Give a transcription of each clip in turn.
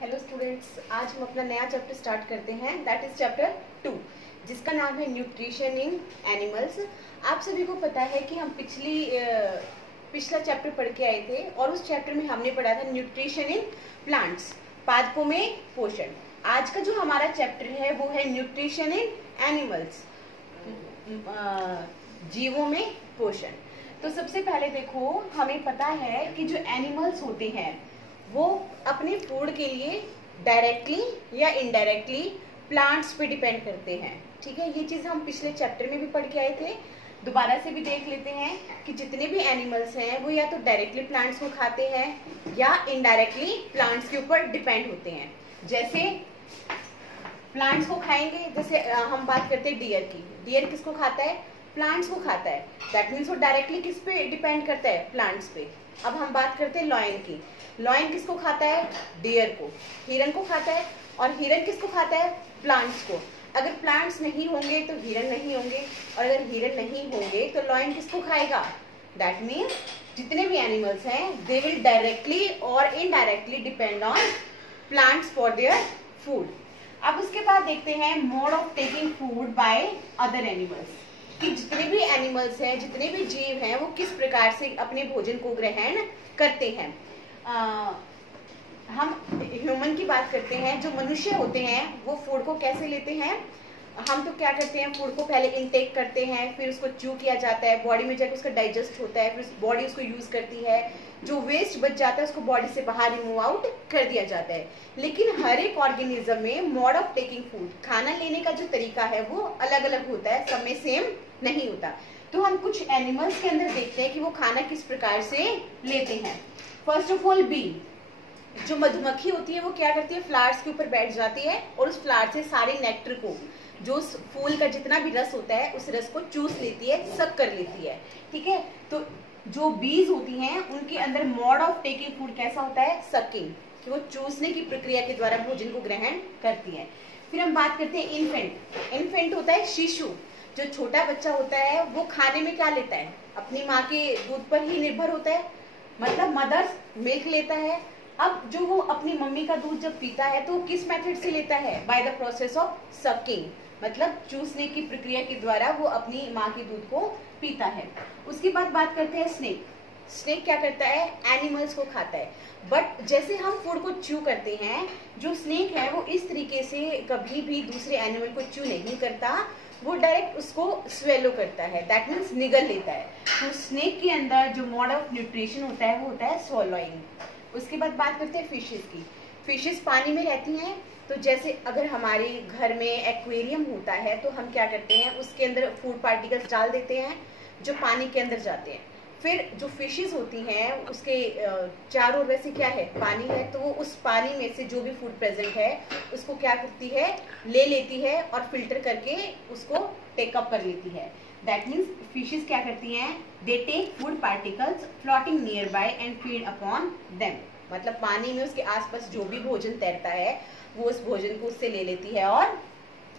Hello students, आज हम अपना नया चैप्टर स्टार्ट करते हैं, दैट इज चैप्टर 2, जिसका नाम है न्यूट्रिशन इन एनिमल्स। आप सभी को पता है कि हम पिछला चैप्टर पढ़ के आए थे और उस चैप्टर में हमने पढ़ा था न्यूट्रिशन इन प्लांट्स, पादपों में पोषण। आज का जो हमारा चैप्टर है वो है न्यूट्रिशन इन एनिमल्स, जीवों में पोषण। तो सबसे पहले देखो, हमें पता है कि जो एनिमल्स होते हैं वो अपने फूड के लिए डायरेक्टली या इनडायरेक्टली प्लांट्स पे डिपेंड करते हैं। ठीक है, ये चीज हम पिछले चैप्टर में भी पढ़ के आए थे, दोबारा से भी देख लेते हैं कि जितने भी एनिमल्स हैं वो या तो डायरेक्टली प्लांट्स को खाते हैं या इनडायरेक्टली प्लांट्स के ऊपर डिपेंड होते हैं। जैसे प्लांट्स को खाएंगे, जैसे हम बात करते हैं डियर की। डियर किसको खाता है? प्लांट्स को खाता है। दैट मीन्स वो डायरेक्टली किस पे डिपेंड करता है? प्लांट्स पे। अब हम बात करते हैं लॉयन की। लॉयन किसको खाता है? डियर को। हिरन को खाता है। और हिरन किसको खाता है? प्लांट्स को। अगर प्लांट्स नहीं होंगे तो हिरन नहीं होंगे, और अगर हिरन नहीं होंगे तो लॉयन किसको खाएगा? दैट मीन्स जितने भी एनिमल्स हैं दे विल डायरेक्टली और indirectly depend on plants for their food. अब उसके बाद देखते हैं mode of taking food by other animals, कि जितने भी एनिमल्स हैं, जितने भी जीव हैं, वो किस प्रकार से अपने भोजन को ग्रहण करते हैं। हम ह्यूमन की बात करते हैं। जो मनुष्य होते हैं वो फूड को कैसे लेते हैं? हम तो क्या करते हैं, फूड को पहले इनटेक करते हैं, फिर उसको च्यू किया जाता है, बॉडी में जाकर उसका डाइजेस्ट होता है, फिर बॉडी उसको यूज करती है। जो वेस्ट बच जाता है उसको बॉडी से बाहर रिमूव आउट कर दिया जाता है। लेकिन हर एक ऑर्गेनिज्म में मोड ऑफ टेकिंग फूड, खाना लेने का जो तरीका है वो अलग अलग होता है, सब में सेम नहीं होता। तो हम कुछ एनिमल्स के अंदर देखते हैं कि वो खाना किस प्रकार से लेते हैं। फर्स्ट ऑफ ऑल बी, जो मधुमक्खी होती है वो क्या करती है? फ्लावर्स के ऊपर बैठ जाती है और उस फ्लावर से सारे नेक्टर को, जो उस फूल का जितना भी रस होता है उस रस को चूस लेती है, सक कर लेती है। ठीक है, तो जो बीज होती हैं उनके अंदर मोड ऑफ टेकिंग फूड कैसा होता है? सकिंग, कि वो चूसने की प्रक्रिया के द्वारा भोजन को ग्रहण करती है। फिर हम बात करते हैं इन्फेंट। इन्फेंट होता है शिशु। जो छोटा बच्चा होता है वो खाने में क्या लेता है? अपनी माँ के दूध पर ही निर्भर होता है, मतलब मदर्स मिल्क लेता है। अब जो वो अपनी मम्मी का दूध जब पीता है तो किस मेथड से लेता है? By the process of sucking, मतलब चूसने की प्रक्रिया के द्वारा वो अपनी माँ के दूध को पीता है। उसके बाद बात करते हैं स्नेक। स्नेक क्या करता है? एनिमल्स को खाता है। बट जैसे हम फूड को च्यू करते हैं, जो स्नेक है वो इस तरीके से कभी भी दूसरे एनिमल को च्यू नहीं करता, वो डायरेक्ट उसको स्वेलो करता है, दैट मीन्स निगल लेता है। तो स्नेक के अंदर जो मोड ऑफ न्यूट्रिशन होता है वो होता है स्वॉलोइंग। उसके बाद बात करते हैं फिशेस की। फिशेस पानी में रहती हैं, तो जैसे अगर हमारे घर में एक्वेरियम होता है तो हम क्या करते हैं, उसके अंदर फूड पार्टिकल्स डाल देते हैं जो पानी के अंदर जाते हैं। फिर जो फिशेस होती हैं उसके चारों ओर वैसे क्या है? पानी है, तो वो उस पानी में से जो भी फूड प्रेजेंट है उसको क्या करती है? ले लेती है और फिल्टर करके उसको टेकअप कर लेती है। दैट मीन्स फिशेस क्या करती हैं? They take food particles floating nearby and feed upon them, मतलब पानी में उसके आसपास जो भी भोजन तैरता है वो उस भोजन को उससे ले लेती है और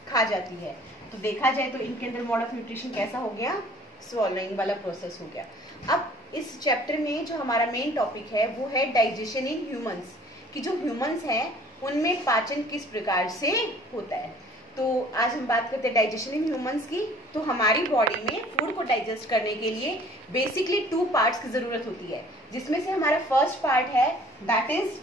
खा जाती है। तो देखा जाए तो इनके अंदर मोड ऑफ न्यूट्रिशन कैसा हो गया? स्वॉलोइंग वाला प्रोसेस हो गया। अब इस चैप्टर में जो हमारा मेन टॉपिक है वो है डाइजेशन इन ह्यूमंस, कि जो ह्यूमंस हैं उनमें पाचन किस प्रकार से होता है। तो आज हम बात करते हैं डाइजेशन इन ह्यूमंस की। तो हमारी बॉडी में फूड को डाइजेस्ट करने के लिए बेसिकली 2 पार्ट्स की जरूरत होती है, जिसमें से हमारा फर्स्ट पार्ट है दैट इज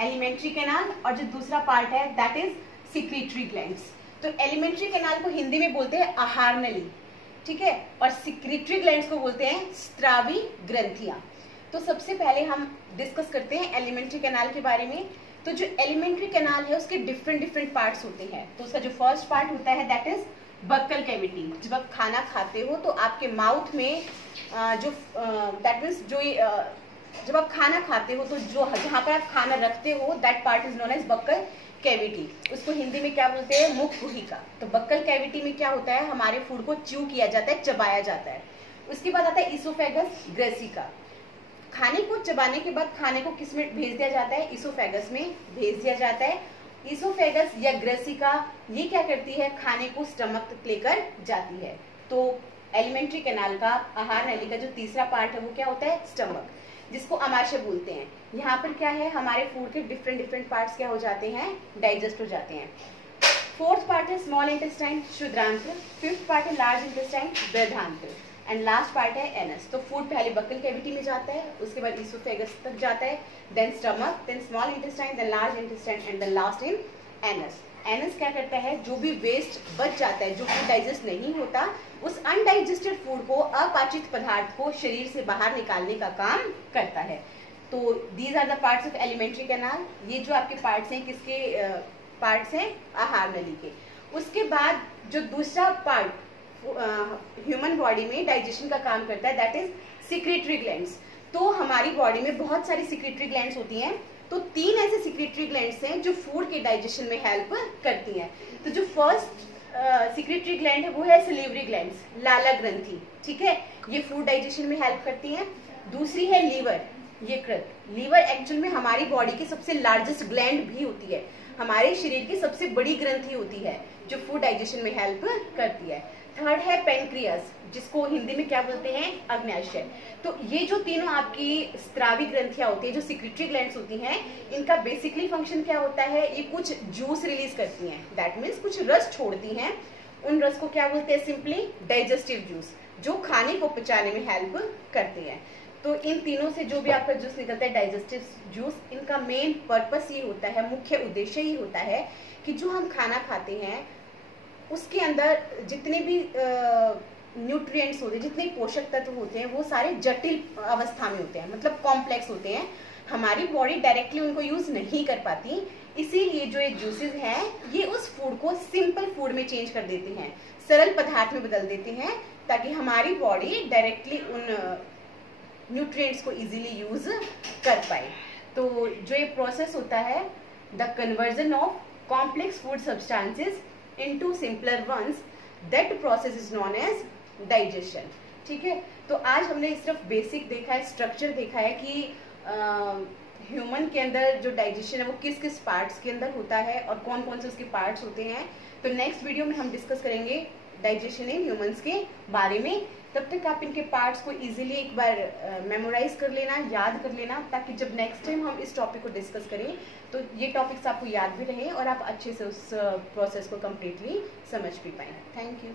एलिमेंट्री कैनाल, और जो दूसरा पार्ट है दैट इज सिक्रीटरी ग्लैंड्स। तो एलिमेंट्री कैनाल को हिंदी में बोलते हैं आहार नली, ठीक है, और सिक्रीटरी ग्लैंड्स को बोलते हैं स्त्रावी ग्रंथियां। तो सबसे पहले हम डिस्कस करते हैं एलिमेंट्री कैनाल के बारे में। तो जो एलिमेंट्री कैनाल है उसके डिफरेंट पार्ट्स होते हैं। तो उसका जो फर्स्ट पार्ट होता है दैट इज बक्कल कैविटी। जब आप खाना खाते हो तो आपके माउथ में जो दैट मीन्स जो जब आप खाना खाते हो तो जो जहाँ पर आप खाना रखते हो that part is known as buccal cavity. उसको हिंदी में क्या बोलते हैं? मुख गुहिका। तो बक्कल कैविटी में क्या होता है? हमारे फूड को च्यू किया जाता है, चबाया जाता है। उसके बाद आता है इसोफेगस ग्रेसिका। खाने को चबाने के बाद खाने को किस में भेज दिया जाता है? इसोफेगस में भेज दिया जाता है। इसोफेगस या ग्रेसिका ये क्या करती है? खाने को स्टमक तक लेकर जाती है। तो एलिमेंट्री कैनाल का, आहार नली का जो तीसरा पार्ट है वो क्या होता है? स्टमक, जिसको अमाशय बोलते हैं। यहाँ पर क्या है, हमारे फूड के डिफरेंट पार्ट्स क्या हो जाते हैं, डाइजेस्ट हो जाते हैं। फोर्थ पार्ट है स्मॉल इंटेस्टाइन क्षुद्रांत्र, फिफ्थ पार्ट है लार्ज इंटेस्टाइन बृहदांत्र, एंड लास्ट पार्ट है एनस। तो फूड पहले बक्कल कैविटी में जाता है, उसके बाद इसोफेगस तक जाता है, then stomach, then small intestine, then large intestine and then last in anus. Anus क्या करता है, जो भी वेस्ट बच जाता है, जो फूड डाइजेस्ट नहीं होता, उस अनडाइजेस्टेड फूड को, अपाचित पदार्थ को शरीर से बाहर निकालने का काम करता है। तो these are the parts of alimentary canal. ये जो आपके पार्ट्स हैं, किसके पार्ट्स हैं, आहार नली के। उसके बाद जो दूसरा पार्ट ह्यूमन बॉडी में डाइजेशन का काम करता है, दैट इज सिक्रेटरी ग्लैंड्स। तो हमारी बॉडी में बहुत सारी सिक्रेटरी ग्लैंड्स होती हैं। तो 3 ऐसे सिक्रेटरी ग्लैंड्स हैं जो फूड के डाइजेशन में हेल्प करती हैं। तो जो फर्स्ट सिक्रेटरी ग्लैंड है वो है सलीवरी ग्लैंड्स, लाला ग्रंथि, ठीक है, ये फूड डाइजेशन में हेल्प करती हैं। दूसरी है लीवर, यकृत। लीवर एक्चुअल में हमारी बॉडी की सबसे लार्जेस्ट ग्लैंड भी होती है, हमारे शरीर की सबसे बड़ी ग्रंथि होती है जो फूड डाइजेशन में हेल्प करती है। थर्ड है पेनक्रियास, जिसको हिंदी में क्या बोलते हैं, अग्न्याशय। तो ये जो तीनों आपकी स्त्रावी ग्रंथियां होती है, जो सिक्रेटरी ग्लैंड्स होती हैं, इनका बेसिकली फंक्शन क्या होता है, ये कुछ जूस रिलीज करती हैं, दैट मीन्स कुछ रस छोड़ती हैं। उन रस को क्या बोलते हैं, सिंपली डाइजेस्टिव जूस, जो खाने को पचाने में हेल्प करती है। तो इन तीनों से जो भी आपका जूस निकलता है, डाइजेस्टिव जूस, इनका मेन पर्पस ये होता है, मुख्य उद्देश्य ये होता है कि जो हम खाना खाते हैं उसके अंदर जितने भी न्यूट्रिएंट्स होते हैं, जितने पोषक तत्व होते हैं, वो सारे जटिल अवस्था में होते हैं, मतलब कॉम्प्लेक्स होते हैं। हमारी बॉडी डायरेक्टली उनको यूज नहीं कर पाती, इसीलिए जो ये जूसेस हैं ये उस फूड को सिंपल फूड में चेंज कर देते हैं, सरल पदार्थ में बदल देते हैं, ताकि हमारी बॉडी डायरेक्टली उन न्यूट्रिएंट्स को इजीली यूज कर पाए। तो जो ये प्रोसेस होता है, the conversion of complex food substances into simpler ones, that process is known as digestion. ठीक है, तो आज हमने सिर्फ बेसिक देखा है, स्ट्रक्चर देखा है कि ह्यूमन के अंदर जो डाइजेशन है वो किस किस पार्ट्स के अंदर होता है और कौन कौन से उसके पार्ट्स होते हैं। तो नेक्स्ट वीडियो में हम डिस्कस करेंगे डाइजेशन इन ह्यूमंस के बारे में। तब तक आप इनके पार्ट्स को इजीली एक बार मेमोराइज कर लेना, याद कर लेना, ताकि जब नेक्स्ट टाइम हम इस टॉपिक को डिस्कस करें तो ये टॉपिक्स आपको याद भी रहे और आप अच्छे से उस प्रोसेस को कम्प्लीटली समझ भी पाएं। Thank you.